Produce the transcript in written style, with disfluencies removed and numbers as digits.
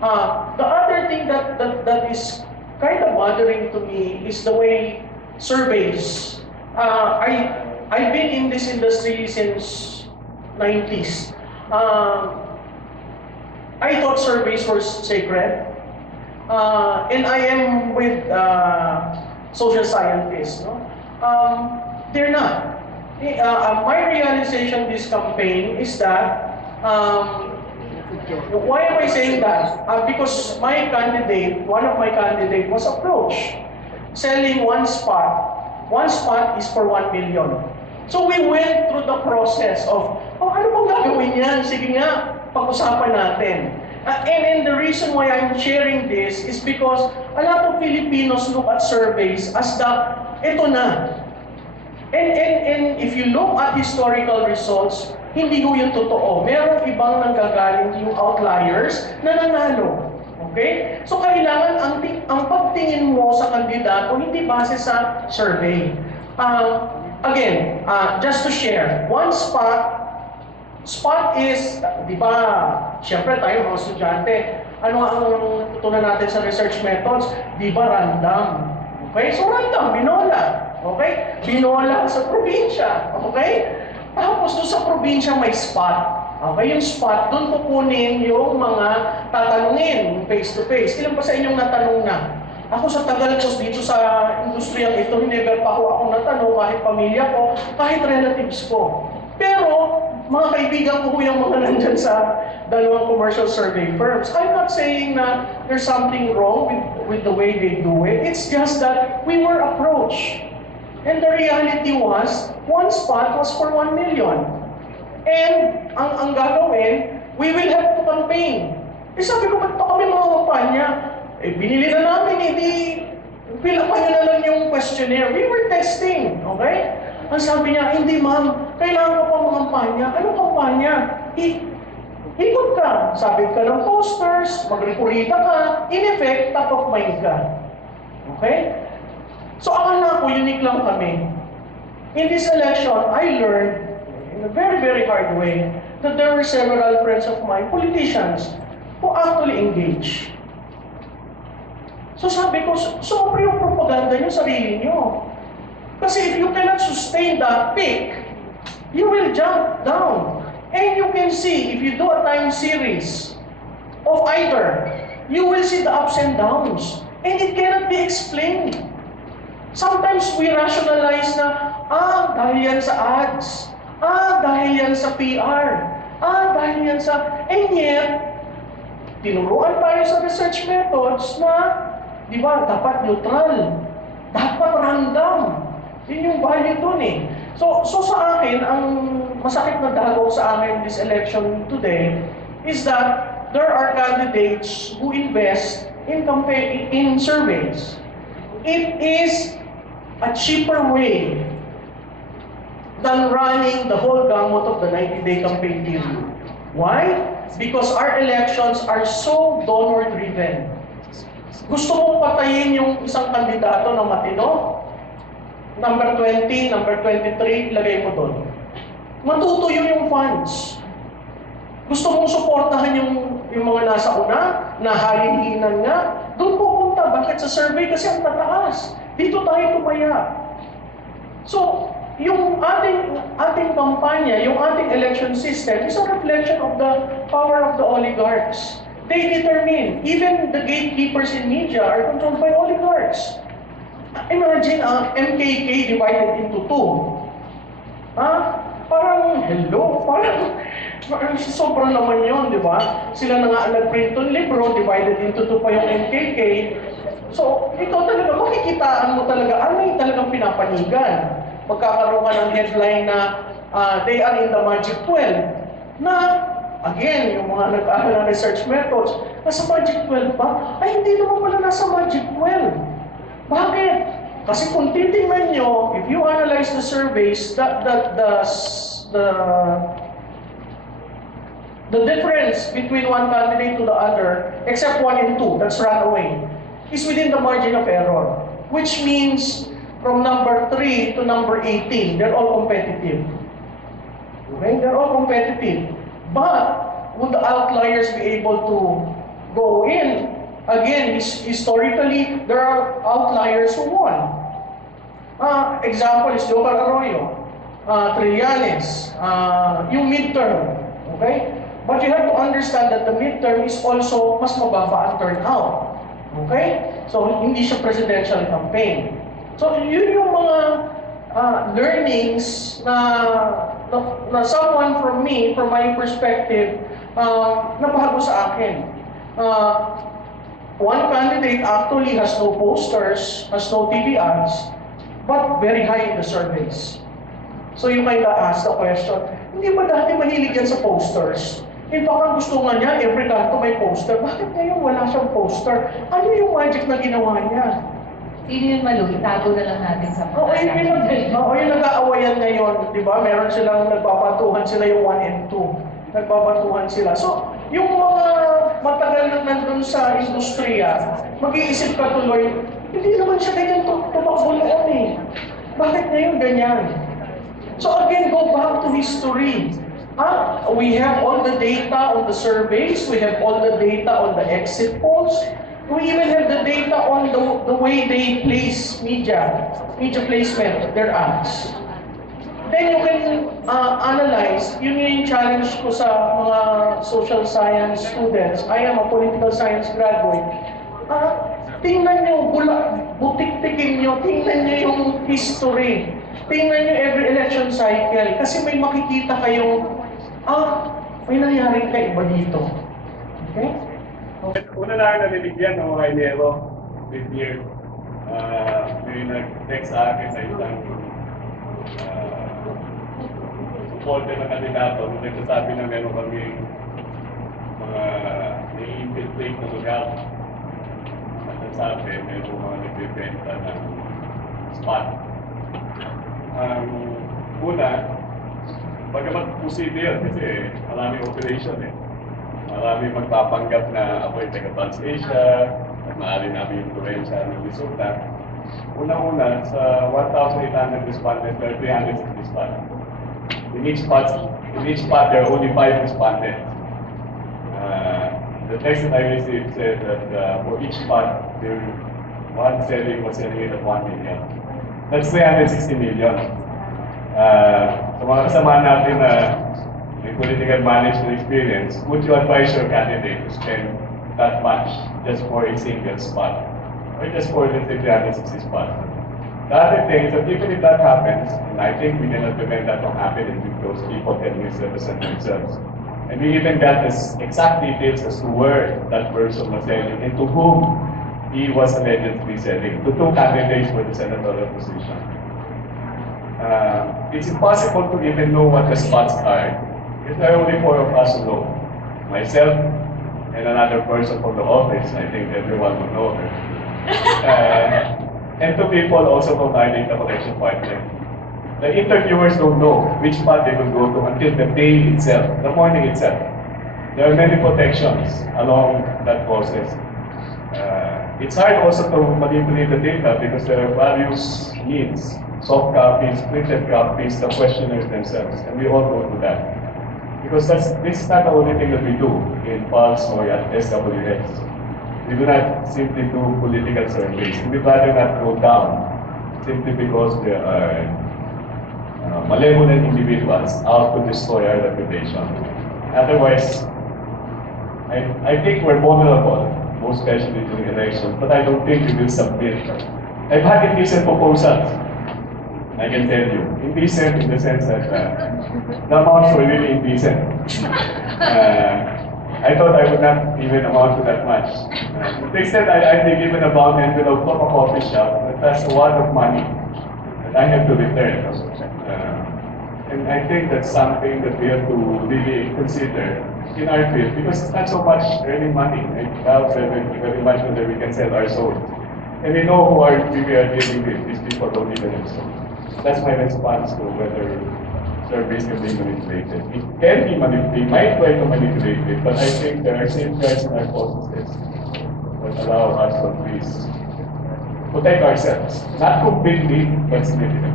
The other thing that is kind of bothering to me is the way surveys. I've been in this industry since 90s. I thought surveys were sacred. And I am with social scientists. No? They're not. My realization this campaign is that, why am I saying that? Because my candidate, one of my candidates was approached selling one spot. One spot is for 1 million. So we went through the process of, ano bang gagawin yan? Sige nga, pag-usapan natin. And the reason why I'm sharing this is because a lot of Filipinos look at surveys as ito na. And if you look at historical results, hindi ho yung totoo. Merong ibang nanggagaling yung outliers na nanalo. Okay? So kailangan ang pagtingin mo sa kandidato hindi base sa survey. Again, just to share, one spot is, di ba, siyempre tayo mga estudyante, ano ang tutunan natin sa research methods? Di ba random? Okay? So random, binola. Okay? Binola sa probinsya. Okay? Tapos doon sa probinsya may spot. Okay? Yung spot, doon kukunin yung mga tatanungin face to face. Ilan pa sa inyong natanong na? Ako sa tagal ko dito sa industriyang ito, never pa ako natanong kahit pamilya ko, kahit relatives ko. Pero, mga kaibigan ko yung mga nandyan sa dalawang commercial survey firms. I'm not saying na there's something wrong with the way they do it. It's just that we were approached. And the reality was, one spot was for 1 million. And ang gagawin, we will have to campaign. Sabi ko, ba't pa kami mga kampanya? Binili na namin, pilapan nyo na lang yung questionnaire. We were testing, okay? Ang sabi niya, hindi ma'am, kailangan ko pang kampanya. Anong kampanya? Ikot ka. Sabi ka ng posters, magrekurita ka, in effect, top of mind ka. Okay? So akala ko, unique lang kami. In this election, I learned, in a very, very hard way, that there were several friends of mine, politicians, who actually engaged. So sabi ko, sobre yung propaganda nyo, sarili nyo. Kasi if you cannot sustain that peak, you will jump down. And you can see, if you do a time series of either, you will see the ups and downs. And it cannot be explained. Sometimes we rationalize na, dahil yan sa ads. Dahil yan sa PR. Dahil yan sa... And yet, tinuruan tayo sa research methods na, di ba, dapat neutral. Dapat random. Yun yung value dun eh. So sa akin, ang masakit na dalaw sa akin this election today is that there are candidates who invest in surveys. It is a cheaper way than running the whole gamut of the 90-day campaign period. Why? Because our elections are so donor-driven. Gusto mong patayin yung isang kandidato na matino? Number 20, number 23, lagay mo doon. Matutuyo yung funds. Gusto mong suportahan yung mga nasa una, na halinhinan nga, doon pupunta. Bakit sa survey? Kasi ang tataas. Dito tayo tumaya. So, yung ating kampanya, yung ating election system is a reflection of the power of the oligarchs. They determine, even the gatekeepers in media are controlled by oligarchs. Imagine MKK divided into two. Parang, hello, parang sobrang naman yun, di ba? Sila na nga nag-print ng libro, divided into two pa yung MKK. So, ikaw talaga, makikitaan mo talaga, ano yung talagang pinapanigan? Magkakaroon ka ng headline na they are in the Magic 12. Na, again, yung mga nag-aaral ng research methods, nasa Magic 12 ba? Ay, hindi naman pala nasa Magic 12. Bakit? Kasi kung titingnan nyo, if you analyze the surveys, the difference between one candidate to the other, except 1 and 2, that's runaway, is within the margin of error. Which means, from number 3 to number 18, they're all competitive. Okay? They're all competitive. But, would the outliers be able to go in. Again, historically, there are outliers who won. Example is Local Arroyo, Trillanes, yung midterm. Okay? But you have to understand that the midterm is also mas mababa ang turnout. Okay? So, hindi siya presidential campaign. So, yun yung mga learnings na someone from me, from my perspective, nabago sa akin. One candidate actually has no posters, has no TV ads, but very high in the surveys. So you might ask the question, hindi ba dati mahilig yan sa posters? In fact, ang gusto nga niya, every kanto may poster. Bakit ngayon wala siyang poster? Ano yung magic na ginawa niya? Sino yung malo? Itago na lang natin sa yung nag-aawayan ngayon, di ba? Meron silang nagpapatuhan sila yung 1 and 2. Nagpapatuhan sila. So, yung mga matagal na nandun sa industriya, mag-iisip ka tuloy, hindi naman siya ganyan tumakbo noon eh. Bakit ngayon ganyan? So again, go back to history. We have all the data on the surveys, we have all the data on the exit polls, we even have the data on the way they place media placement, their ads. Then you can analyze, yun yung challenge ko sa mga social science students. I am a political science graduate. Tingnan nyo, butik-tikin nyo, tingnan nyo yung history. Tingnan nyo every election cycle. Kasi may makikita kayong, may nangyaring kaiba dito. Okay? Una lang narinig yan ng mga Enero this year. May nag-text sa akin sa isang supporter na kandidato. Nagsasabi na meron kami mga nai-infiltrate na lugar. At nagsabi, meron mga nagbibenta ng spot. Una, bagamat posible yun kasi maraming operation eh. Marami magpapanggap na ako'y taga-Transasia at maaari namin yung influensya ng resulta. Una-una, sa 1,800 respondents, there are 360 respondents. In each spot, there are only 5 respondents. The text that I received said that for each spot, one selling was selling it at 1 million. That's 360 million. Sa mga kasama natin na may political management experience, would you advise your candidate to spend that much just for a single spot? Or just for the 360 spots? The other thing is that even if that happens, and I think we cannot prevent that from happening because people can misrepresent themselves. And we even got this exact details as to where that person was selling and to whom he was allegedly selling. To 2 candidates for the senatorial position. It's impossible to even know what the spots are. Because there are only 4 of us who know. Myself and another person from the office. I think everyone will know her. And 2 people also from our data collection partner. The interviewers don't know which spot they will go to until the day itself, the morning itself. There are many protections along that process. It's hard also to manipulate the data because there are various needs, soft copies, printed copies, the questionnaires themselves, and we all go through that. Because this is not the only thing that we do in Pulse or at SWS. We do not simply do political surveys. We'd rather not go down simply because there are malevolent individuals out to destroy our reputation. Otherwise, I think we're vulnerable, most especially during elections, but I don't think we will submit. I've had indecent proposals, I can tell you. Indecent in the sense that the amounts were really indecent. I thought I would not even amount to that much. They said I'd be given a bound envelope from a coffee shop, but that's a lot of money that I have to return. And I think that's something that we have to really consider in our field, because it's not so much earning money. Like Val said, very much whether we can sell our souls. And we know who we are dealing with. These people don't even have souls. That's my response to whether surveys can be manipulated. It can be manipulated. We might try to manipulate it, but I think there are safeguards in our processes that allow us to at least protect ourselves. Not completely, but significantly.